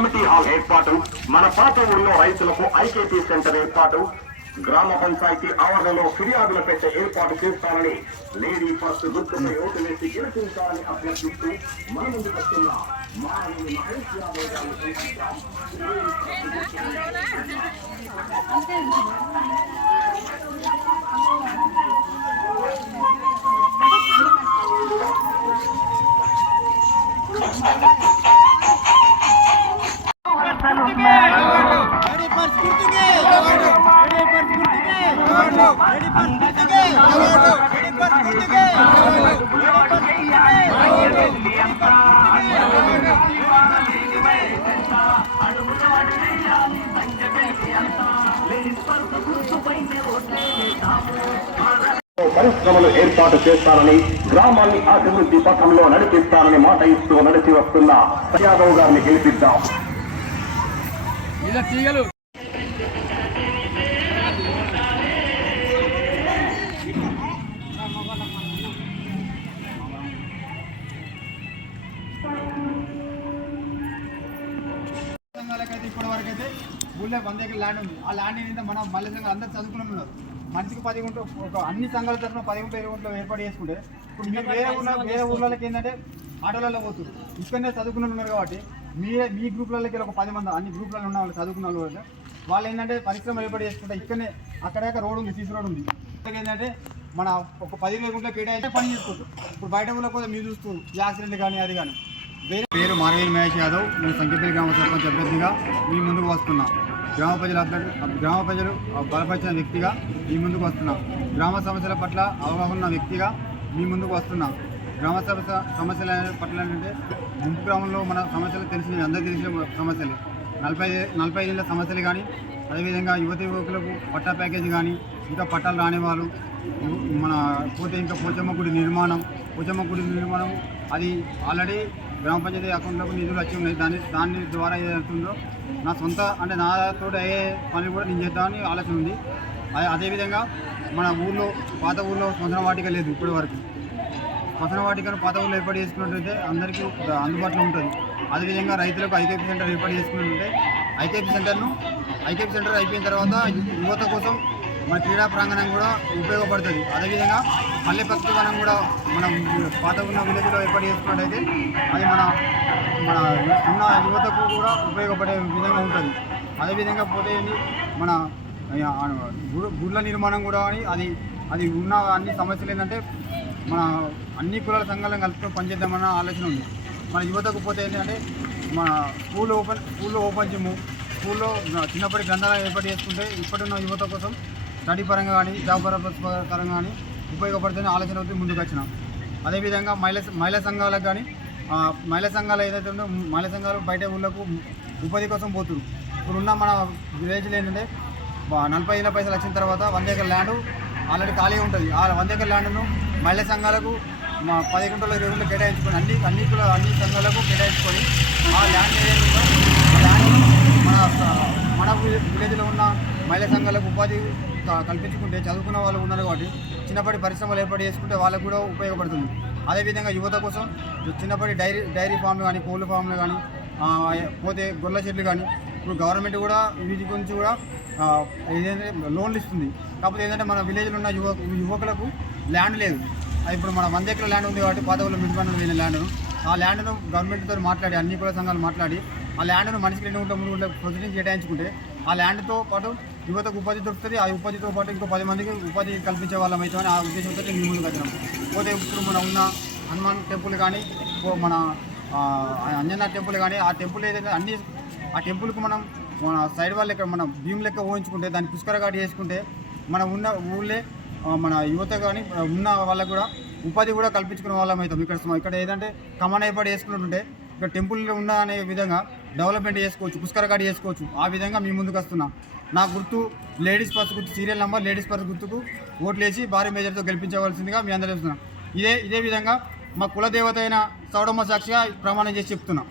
Committee hall ఏర్పాటు, మన పాత ఊళ్ళో రైతులకు ఐకేపీ సెంటర్ ఏర్పాటు, గ్రామ పంచాయతీ ఆవరణలో ఫిర్యాదులు పెట్టే ఏర్పాటు చేస్తారని లేడీ ఫస్ట్ గుర్తుపై ఓటు వేసి గెలిపించాలని అభ్యర్థిస్తూ మన ముందుకు వస్తున్న మానవుని మహేష్ యాదవ్ గారిని పరిశ్రమలు ఏర్పాటు చేస్తారని, గ్రామాన్ని అభివృద్ధి పథంలో నడిపిస్తారని మాట ఇస్తూ నడిచి వస్తున్న యాదవ్ గారిని గెలిపిద్దాం. ఇప్పటి వరకు అయితే ఊళ్ళో 100 ఎకరాల ల్యాండ్ ఉంది. ఆ ల్యాండ్ ఏంటంటే మనం మళ్ళీ సంఘాలు అందరూ చదువుకుని ఉన్నారు. మనిషికి 10 గుంటలు, ఒక అన్ని సంఘాల తరఫున 10 గుంటలు 20 గుంటలు ఏర్పాటు చేసుకుంటే ఇప్పుడు మీరు వేరే ఊళ్ళకి ఏంటంటే ఆటోలలో పోతుంది. ఇక్కడనే చదువుకుని ఉన్నారు కాబట్టి మీ గ్రూప్లకి ఒక 10 మంది అన్ని గ్రూప్లలో ఉన్న వాళ్ళు చదువుకున్న వాళ్ళు వాళ్ళు ఏంటంటే పరిశ్రమ ఏర్పాటు చేసుకుంటే ఇక్కడనే అక్కడక్కడ రోడ్ ఉంది, సీసీ రోడ్ ఉంది. ఏంటంటే మన ఒక 10-20 గుంటల కేటాయించి పని చేసుకుంటారు. ఇప్పుడు బయట ఊళ్ళో కూడా మీరు చూస్తూ యాక్సిడెంట్ కానీ అది కానీ. పేరు మార్వేల్ మహేష్ యాదవ్. నేను సంఖ్యపల్లి గ్రామ సర్పంచ్ అభ్యర్థిగా మీ ముందుకు వస్తున్నా. గ్రామ ప్రజలు బలపరిచిన వ్యక్తిగా మీ ముందుకు వస్తున్నా. గ్రామ సమస్యల పట్ల అవగాహన ఉన్న వ్యక్తిగా మీ ముందుకు వస్తున్నా. గ్రామ సమస్యల పట్ల ఏంటంటే ముంపు గ్రామంలో మన సమస్యలు తెలిసినవి, అందరికీ తెలిసిన సమస్యలు 45 ఏళ్ళ సమస్యలు కానీ, అదేవిధంగా యువకులకు పట్టా ప్యాకేజీ కానీ, ఇంకా పట్టాలు రాని వాళ్ళు మన పోతే ఇంకా పోచమ్మ గుడి నిర్మాణం అది ఆల్రెడీ గ్రామ పంచాయతీ అకౌంట్లకు నిధులు వచ్చి ఉన్నాయి. దాని ద్వారా ఏదవుతుందో నా సొంత అంటే నాతో అయ్యే పనులు కూడా నేను చేద్దామని ఆలోచన ఉంది. అదేవిధంగా మన ఊళ్ళో పాత ఊళ్ళో శ్మశాన వాటిక లేదు. ఇప్పటి వరకు శ్మశాన వాటికను పాత ఊళ్ళో ఏర్పాటు చేసుకున్నట్టయితే అందరికీ అందుబాటులో ఉంటుంది. అదేవిధంగా రైతులకు ఐకేపీ సెంటర్ ఏర్పాటు చేసుకున్నట్టుంటే ఐకేపీ సెంటర్ అయిపోయిన తర్వాత యువత కోసం మన క్రీడా ప్రాంగణం కూడా ఉపయోగపడుతుంది. అదేవిధంగా పల్లె పక్షి వనం కూడా మనం పాత ఉన్న విలేజ్లో ఏర్పాటు చేసుకున్నట్టయితే అది మన ఉన్న యువతకు కూడా ఉపయోగపడే విధంగా ఉంటుంది. అదేవిధంగా పోతే మన గుడ్ల నిర్మాణం కూడా అని అది ఉన్న అన్ని సమస్యలు ఏంటంటే మన అన్ని కులాల సంఘాలను కలుపుకొని పనిచేద్దామన్న ఆలోచన ఉంది. మన యువతకు పోతే ఏంటంటే మన స్కూల్లో ఓపెన్ జిమ్, స్కూల్లో చిన్నప్పటి గ్రంథాలయం ఏర్పాటు చేసుకుంటే ఇప్పటిన్న యువత కోసం స్టడీ పరంగా కానీ జాబ్ పరంగా కానీ ఉపయోగపడుతుందని ఆలోచన వచ్చి ముందుకు వచ్చినాం. అదేవిధంగా మహిళా సంఘాలకు కానీ మహిళా సంఘాలు ఏదైతే ఉందో మహిళా సంఘాలు బయట ఊళ్ళకు ఉపాధి కోసం పోతున్నారు. ఇప్పుడున్న మన విలేజ్లో ఏంటంటే 40 ఏళ్ళ పైసలు వచ్చిన తర్వాత 100 ఎకరాల ల్యాండ్ ఆల్రెడీ ఖాళీ ఉంటుంది. ఆ 100 ఎకరాల ల్యాండ్ను మహిళా సంఘాలకు 10 గుంటలు 20 గుంటలు కేటాయించుకొని అన్ని సంఘాలకు కేటాయించుకొని ఆ ల్యాండ్ ఏదైతే ఉందో ఆ ల్యాండ్ను మన విలేజ్లో ఉన్న మహిళా సంఘాలకు ఉపాధి కల్పించుకుంటే చదువుకున్న వాళ్ళు ఉన్నారు కాబట్టి చిన్నప్పటి పరిశ్రమలు ఏర్పాటు చేసుకుంటే వాళ్ళకు కూడా ఉపయోగపడుతుంది. అదేవిధంగా యువత కోసం చిన్నప్పటి డైరీ ఫామ్లు కానీ, కోళ్ళ ఫామ్లు కానీ, పోతే గొర్రెల చెట్లు కానీ ఇప్పుడు గవర్నమెంట్ కూడా వీటి గురించి కూడా ఏదైతే లోన్లు ఇస్తుంది. కాకపోతే ఏంటంటే మన విలేజ్లో ఉన్న యువకులకు ల్యాండ్ లేదు. ఇప్పుడు మన 100 ఎకరాల ల్యాండ్ ఉంది కాబట్టి పాత ఊళ్ళో మిడిపండులు పోయిన ల్యాండ్ను ఆ ల్యాండ్ను గవర్నమెంట్తో మాట్లాడి అన్ని కుల సంఘాలు మాట్లాడి ఆ ల్యాండ్ను మనిషికి 2 గుంటల 3 గుంటల ప్రొసీడింగ్ కేటాయించుకుంటే ఆ ల్యాండ్తో పాటు యువతకు ఉపాధి దొరుకుతుంది. ఆ ఉపాధితో పాటు ఇంకో 10 మందికి ఉపాధి కల్పించే వాళ్ళం అవుతామని ఆ ఉద్దేశంతో మీ ముందుకు వచ్చినాం. పోతే ఇప్పుడు మన ఉన్న హనుమాన్ టెంపుల్ కానీ, మన అంజనా టెంపుల్ కానీ, ఆ టెంపుల్ ఏదైతే ఆ టెంపుల్కి మన సైడ్ వాళ్ళు ఇక్కడ మన భీమ్ లెక్క ఊహించుకుంటే దాన్ని పుష్కరఘాట్ చేసుకుంటే మన ఉన్న ఊళ్ళే మన యువత కానీ ఉన్న వాళ్ళకు కూడా ఉపాధి కూడా కల్పించుకునే వాళ్ళం అవుతాం. ఇక్కడ ఏదంటే కమాన్ ఏర్పాటు చేసుకుంటుంటే ఇక్కడ టెంపుల్ ఉన్న అనే విధంగా డెవలప్మెంట్ చేసుకోవచ్చు, పుష్కరఘాట్ చేసుకోవచ్చు. ఆ విధంగా మీ ముందుకు వస్తున్నా. నా గుర్తు లేడీస్ పర్స్ గుర్తు, సీరియల్ నెంబర్ లేడీస్ పర్స్ గుర్తుకు ఓట్లేసి భారీ మెజార్టీతో గెలిపించవలసిందిగా మీ అందరూ చెప్తున్నాం. ఇదే విధంగా మా కులదేవత అయిన సౌడమ్మ సాక్షిగా ప్రమాణం చేసి చెప్తున్నాం.